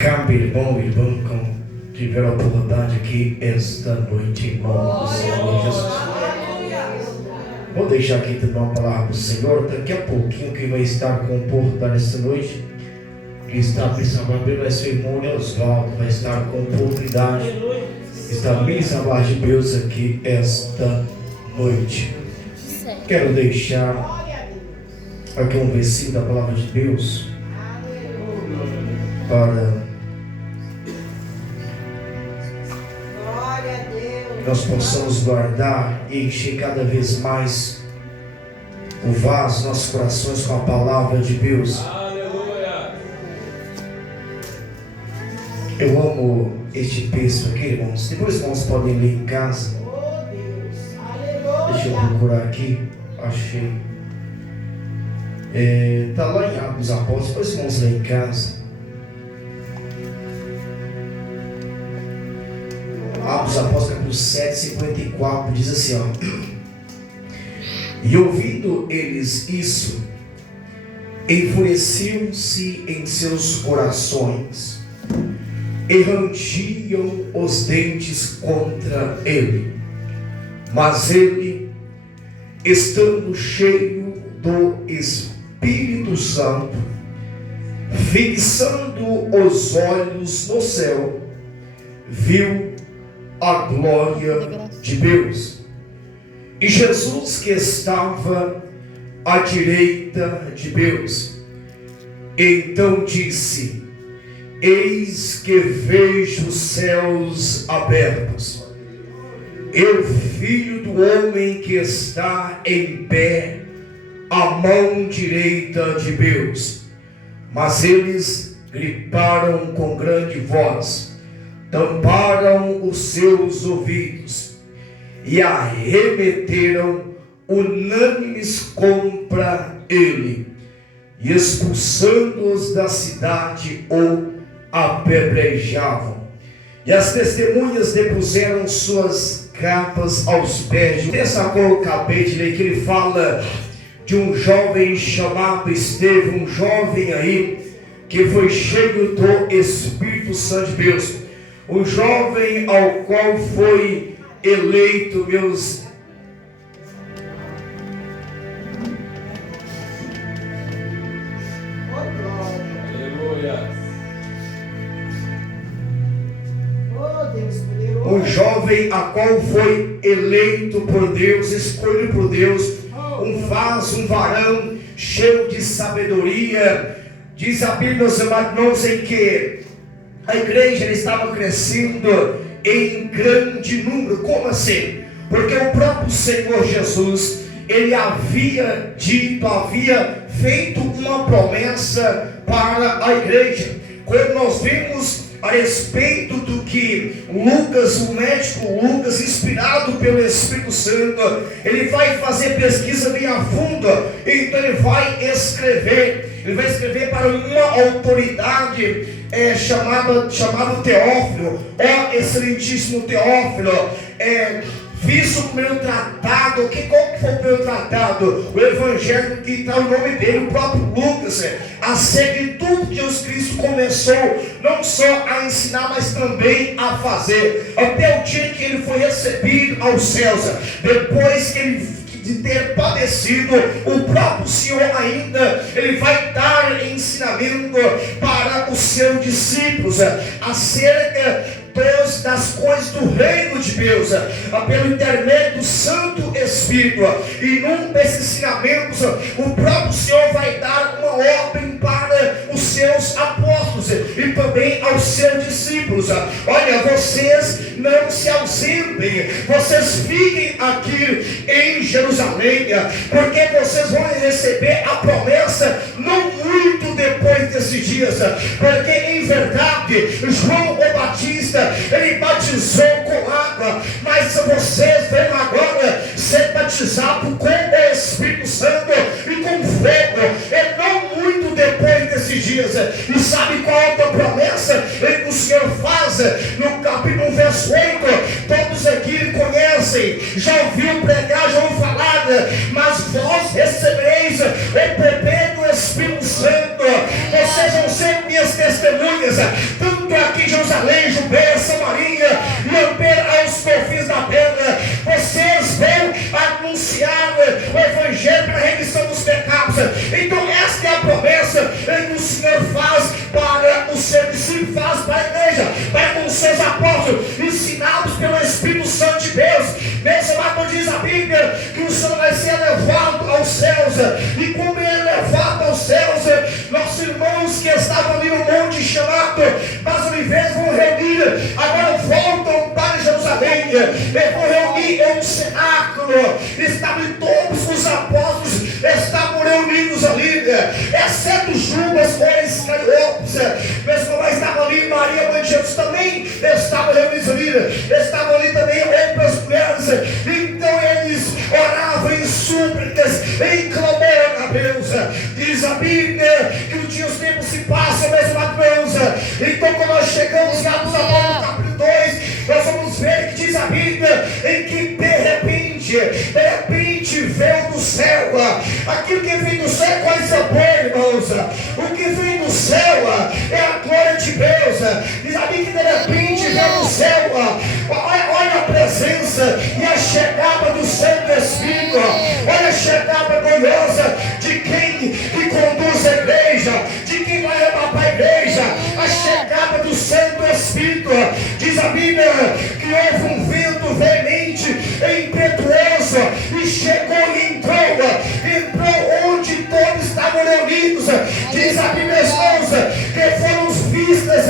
Cabe, irmão e irmã, que tiver a oportunidade aqui esta noite, em nome do Senhor Jesus. Vou deixar aqui também uma palavra do Senhor. Daqui a pouquinho, quem vai estar com oportunidade esta noite, que está pensando bem, vai ser o irmão Oswaldo, vai estar com oportunidade. Está missa abaixo de Deus aqui esta noite. Quero deixar aqui um versículo da palavra de Deus para nós possamos guardar e encher cada vez mais o vaso, nossos corações com a palavra de Deus. Aleluia. Eu amo este texto aqui, irmãos. Depois, irmãos, podem ler em casa. Deixa eu procurar aqui. Achei. Está lá em Atos dos Apóstolos. Depois, irmãos, ler em casa. Atos dos Apóstolos, capítulo 7, 54, diz assim, E ouvindo eles isso, enfureciam-se em seus corações, e rangiam os dentes contra ele. Mas ele, estando cheio do Espírito Santo, fixando os olhos no céu, viu a glória de Deus, e Jesus que estava à direita de Deus. Então disse: Eis que vejo os céus abertos, e o Filho do Homem que está em pé à mão direita de Deus. Mas eles gritaram com grande voz, tamparam os seus ouvidos e arremeteram unânimes contra ele, e expulsando-os da cidade o apedrejavam. E as testemunhas depuseram suas capas aos pés. Dessa cor eu acabei de ler, que ele fala de um jovem chamado Estevão, um jovem aí que foi cheio do Espírito Santo de Deus, um jovem ao qual foi eleito, meus um jovem a qual foi eleito por Deus, escolhido por Deus, um vaso, um varão cheio de sabedoria. Diz a Bíblia, meus irmãos, em que a igreja estava crescendo em grande número. Como assim? Porque o próprio Senhor Jesus, ele havia dito, havia feito uma promessa para a igreja. Quando nós vimos a respeito do que Lucas, o médico Lucas, inspirado pelo Espírito Santo, ele vai fazer pesquisa bem a fundo. Então ele vai escrever para uma autoridade chamado Teófilo. Ó excelentíssimo Teófilo, fiz o primeiro tratado. Qual que foi o primeiro tratado? O evangelho que está o nome dele, o próprio Lucas, a seguir tudo que Jesus Cristo começou não só a ensinar, mas também a fazer, até o dia que ele foi recebido aos céus. Depois que ele de ter padecido, o próprio Senhor ainda, ele vai dar ensinamento para os seus discípulos acerca das coisas do reino de Deus, pelo intermédio do Santo Espírito. E num desses ensinamentos, o próprio Senhor vai dar uma ordem para os seus apóstolos e também aos seus discípulos. Olha, vocês não se ausentem, vocês fiquem aqui em Jerusalém, porque vocês vão receber a promessa não muito depois desses dias, porque em verdade João o Batista, ele batizou com água, mas vocês vão agora ser batizados com o Espírito Santo e com fogo, e não muito depois desses dias. E sabe qual é a promessa que o Senhor faz no capítulo 1, verso 8? Todos aqui conhecem, já ouviu pregar, já ouviu falar, mas vós recebereis o poder do Espírito Santo. Vocês vão ser minhas testemunhas, tanto em Jerusalém, Judeia, Samaria, lamber aos confins da terra. Vocês vão anunciar o Evangelho para a remissão dos pecados. Então esta é a promessa que o Senhor faz para o seu discípulo, faz para a igreja, para com os seus apóstolos, ensinados pelo Espírito Santo de Deus. Mesmo lá quando diz a Bíblia que o Senhor vai ser levado aos céus, e como ele é levado aos céus, nossos irmãos que estavam ali no monte chamado das Oliveiras vão reunir, agora voltam para Jerusalém, e vão reunir em um cenáculo. Estavam todos os apóstolos, estavam reunidos ali, exceto Judas ou Iscariotes. Mesmo lá estava ali Maria, mãe de Jesus, também estavam reunidos ali, estavam ali também outras mulheres. Então eles oravam em súplicas, em clamor a Deus. Diz a Bíblia que o dia os tempos se passam, mesmo a Deus. Então quando nós chegamos lá nos Apóstolos capítulo 2, nós vamos ver que diz a Bíblia em que de repente veio do céu. Aquilo que vem do céu é coisa boa, irmãos. O que vem do céu é a glória de Deus. Diz a Bíblia que de repente veio do céu. Olha a presença e a chegada do Santo Espírito. Olha a chegada gloriosa de quem que conduz a igreja, de quem vai levar para a igreja. A chegada do Santo Espírito. Diz a Bíblia que houve um vento veemente, impetuoso, e chegou e entrou onde todos estavam reunidos. Diz a Bíblia, irmãos, que foram vistas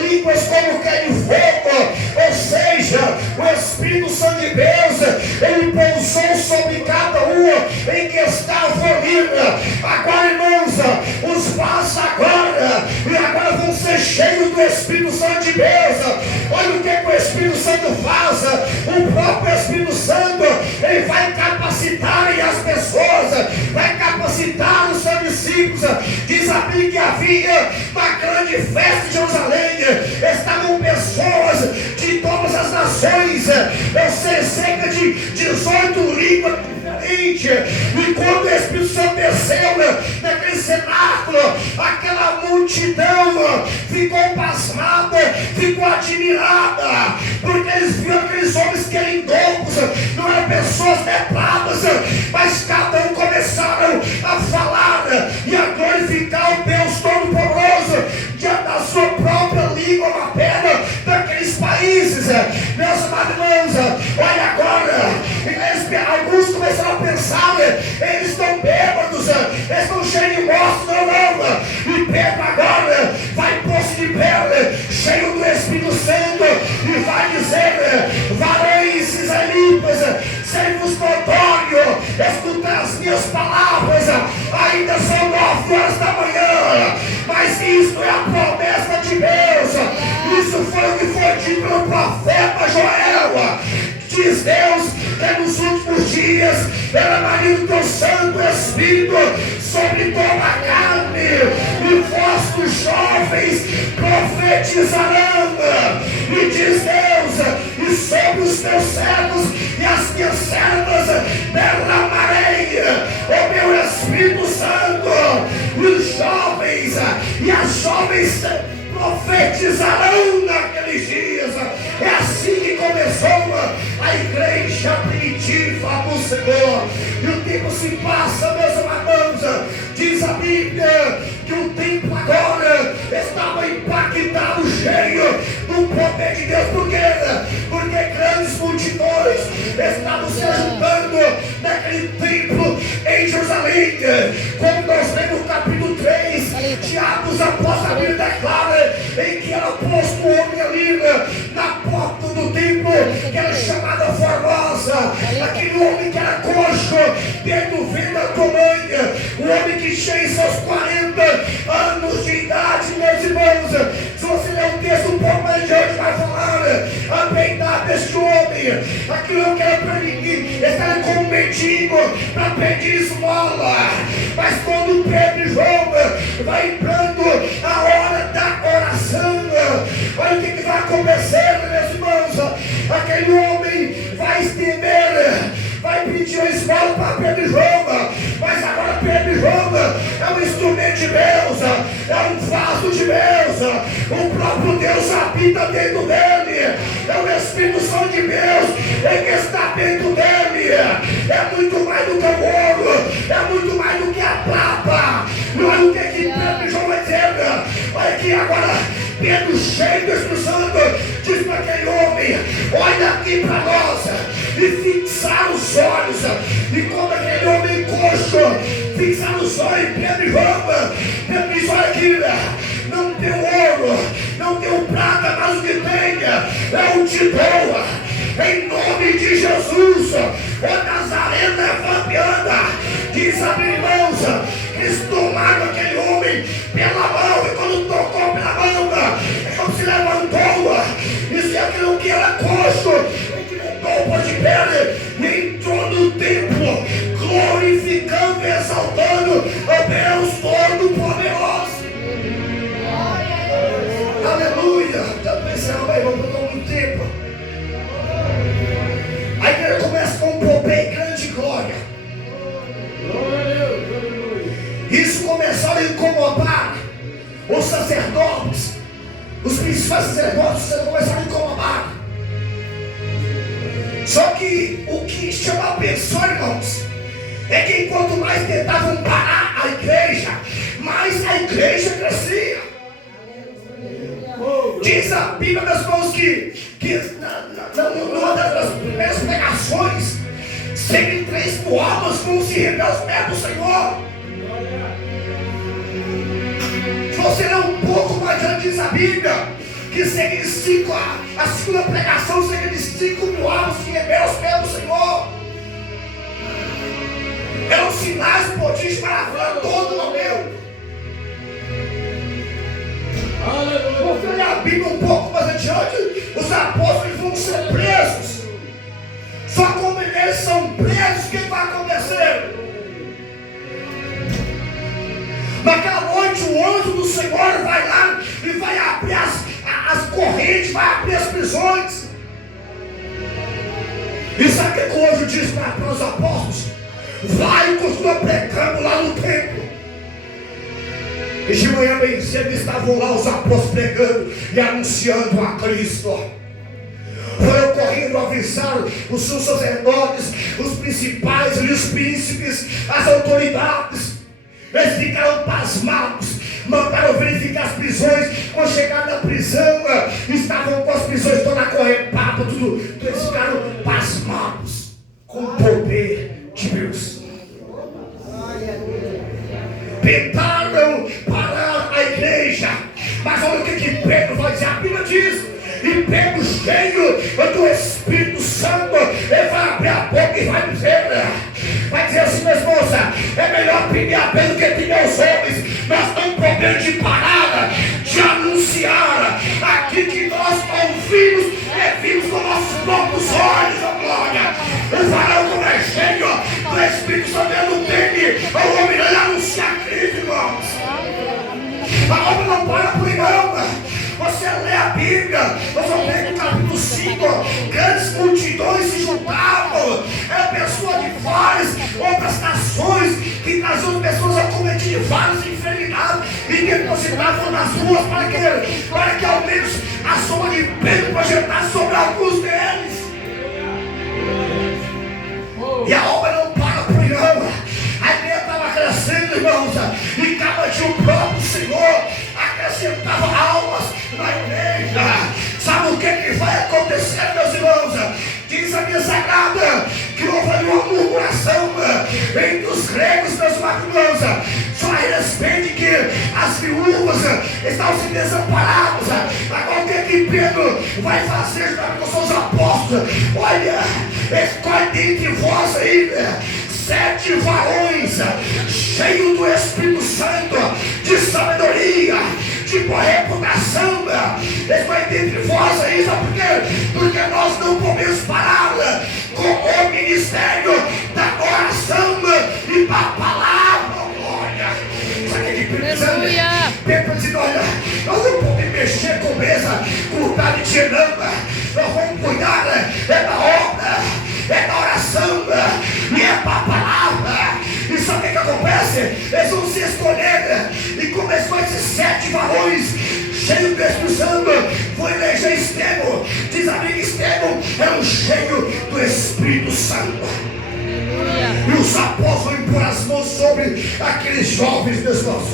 línguas como que de fogo. Ou seja, o Espírito Santo de Deus, ele pousou sobre cada um em que estava reunido. Agora, irmãos, os vasos agora vão ser cheios do Espírito Santo de Deus. Olha o que o Espírito Santo faz. O próprio Espírito Santo, ele vai capacitar as pessoas, vai capacitar os seus discípulos. Diz a Bíblia que havia uma grande festa em Jerusalém, estavam pessoas de todas as nações, cerca de 18 línguas diferentes. E quando o Espírito Santo desceu naquele cenáculo, aquela multidão ficou pasmada, ficou admirada, porque eles viram aqueles homens que eram indocos, não eram pessoas lepradas, mas cada um começaram a falar e a glorificar o Deus Todo-Poderoso diante da sua própria língua materna daqueles países. Meus amados irmãos, olha agora, alguns começaram a pensar, eles estão bêbados, eles estão cheios de morte. Não. E Pedro agora vai pôr-se de pé, cheio do Espírito Santo, e vai dizer: varões israelitas, sei-vos notório, escutar as minhas palavras. Ainda são 9 horas da manhã, mas isto é a promessa de Deus. Isso foi o que foi dito pelo profeta Joel. Diz Deus que nos últimos dias derramaria o teu Santo Espírito sobre toda a carne, e vós, os jovens, profetizarão. E diz Deus: e sobre os teus servos e as minhas servas derramarei o meu Espírito Santo, e os jovens e as jovens profetizarão naqueles dias. É assim que começou a igreja primitiva do Senhor. E o tempo se passa, meus irmãos. Diz a Bíblia que o templo agora estava impactado, cheio do poder de Deus. Por quê? Porque grandes multidões estavam se juntando naquele templo em Jerusalém. Como nós lemos no capítulo 3 de Atos, após a Bíblia declara em que era posto um homem ali na porta do templo, que era chamada Formosa. Aquele homem que era coxo, tendo venda tamanha, o homem que tinha seus 40 anos de idade, meus irmãos. Se você ler o texto um pouco mais adiante, vai falar a peidade deste homem. Aquilo que era para ele, estava como um mendigo para pedir esmola. Mas quando Pedro e João vai entrando a hora da oração, olha o que vai acontecer, meus irmãos. Aquele homem vai estender, vai pedir uma esmola para Pedro e João. Mas agora Pedro e João é um instrumento de Deus, é um vaso de Deus. O próprio Deus habita dentro dele. É o Espírito Santo de Deus que está dentro dele. É muito mais do que o ouro, é muito mais do que a prata. Não é o que Pedro e João vai dizer. Olha aqui agora, Pedro, cheio do Espírito Santo, diz para aquele homem: olha aqui para nós, e fixar os olhos. E quando aquele homem coxo fixar os olhos em Pedro e João, Pedro diz: olha aqui, não tem ouro, não tem prata, mas o que tem eu te dou. Em nome de Jesus, o Nazareno levanta e anda. Diz a minha irmã, eles tomaram aquele homem pela mão, e quando tocou pela mão, é como se levantou. Isso é aquilo que era coxo, ele levantou de pé e entrou no templo, glorificando e exaltando o Deus Todo-Poderoso. Aleluia. Está pensando, aí, vamos dar muito tempo. A igreja começa com um poder e grande glória. Isso começou a incomodar os sacerdotes, os principais sacerdotes começaram a incomodar. Só que o que chama a atenção, irmãos, é que enquanto mais tentavam parar a igreja, mais a igreja crescia. Diz a Bíblia, meus irmãos, que numa das primeiras pregações, 103 almas vão se render aos pés do Senhor. Se você ler um pouco mais adiante, diz a Bíblia que a segunda pregação, cerca de 5.000 almas se renderam aos pés do Senhor. Eram sinais, prodígios, maravilhas, todo momento. Você lê a Bíblia um pouco mais adiante, os apóstolos vão ser presos. Só como eles são presos, o que vai acontecer? Naquela noite o anjo do Senhor vai lá e vai abrir as correntes, vai abrir as prisões. E sabe o que o anjo diz para os apóstolos? Vai e continua pregando lá no templo. E de manhã bem cedo estavam lá os apóstolos pregando e anunciando a Cristo. Foram correndo avisar os seus sacerdotes, os principais e os príncipes, as autoridades. Eles ficaram pasmados, mandaram verificar as prisões. Quando chegaram na prisão, estavam com as prisões todas acorrentadas, tudo. Então eles ficaram pasmados com o poder de Deus. Tentaram parar a igreja, mas olha o que Pedro vai dizer. A Bíblia diz: e Pedro, cheio do Espírito Santo, ele vai abrir a boca e vai dizer assim: meus irmãos, é melhor pedir a Pedro do que pedir aos homens. Nós temos poder de parar, de anunciar aqui que nós ouvimos e vimos com nossos próprios olhos, a glória. O varão, como é cheio do Espírito Santo, ele não tem o homem não anuncia Cristo, irmãos. A obra não para por aí, não. Você lê a Bíblia, você lê no capítulo 5, grandes multidões se juntavam, pessoas de várias outras nações que traziam pessoas acometidas de várias enfermidades e depositavam nas ruas para que ao menos a sombra de Pedro projetasse sobre alguns deles. E a obra não para por aí, não. A igreja estava crescendo, irmãos, e cada dia o próprio Senhor acrescentava almas na igreja. Sabe o que vai acontecer, meus irmãos? Diz a minha sagrada que houve uma murmuração entre os gregos, meus irmãos, só a respeito que as viúvas estavam se desamparadas. Agora o que Pedro vai fazer junto com os seus apóstolos? Olha, escolhe dentre vós aí 7 varões cheios do Espírito Santo, de sabedoria, de boa reputação. Eles vão dentre vós aí, sabe por quê? Porque nós não podemos parar com o ministério da oração e da palavra. Glória. Sabe o que Pedro dizendo? Olha, nós não podemos mexer com mesa, cuidar de tiramba. Nós vamos cuidar da obra, da oração e da palavra. E sabe o que acontece? Eles vão se escolher e começou esses 7 varões cheios do Espírito sangue. E os apóstolos vão impor as mãos sobre aqueles jovens, meus irmãos.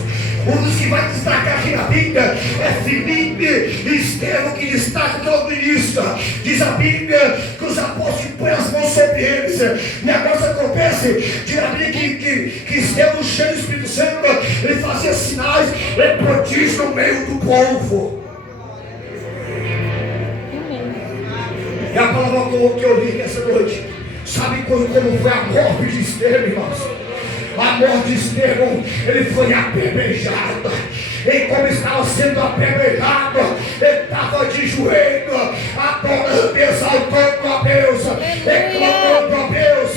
Um dos que vai destacar aqui na Bíblia é Filipe e Estevão, que destaca logo início. Diz a Bíblia que os apóstolos põem as mãos sobre eles. E agora isso acontece. Diz a Bíblia que Estevão, cheio do Espírito Santo, ele fazia sinais e prodígios no meio do povo. E a palavra que eu li essa noite, sabe como foi a morte de Estevão, irmãos? A morte de Estevão, ele foi apedrejado. E como estava sendo apedrejado, ele estava de joelho, adorando, exaltando a Deus, reclamando a Deus: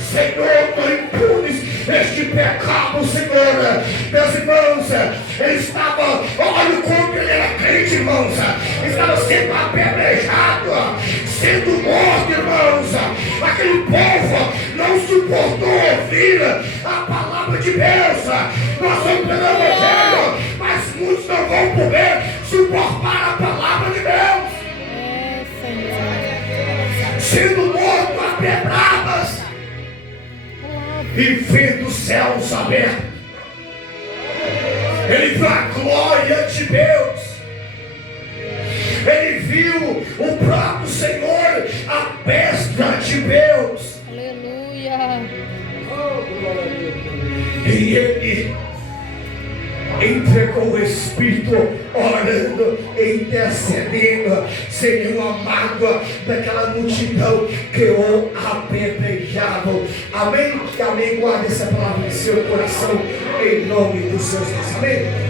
Senhor, não impunes este pecado, Senhor. Meus irmãos, ele estava, olha como ele era crente, irmãos, estava sendo apedrejado, sendo morto, irmãos. Aquele povo não suportou ouvir a palavra de Deus. Nós vamos pelo Evangelho, mas muitos não vão poder suportar a palavra de Deus. Sendo morto a pedradas e vendo os céus abertos, ele viu a glória de Deus. Ele viu o próprio Senhor, a besta de Deus. Aleluia. E ele entregou o Espírito, orando, intercedendo, Senhor amado, daquela multidão que o apedrejavam. Amém? Amém. Guarde essa palavra em seu coração, em nome dos seus Deus. Amém.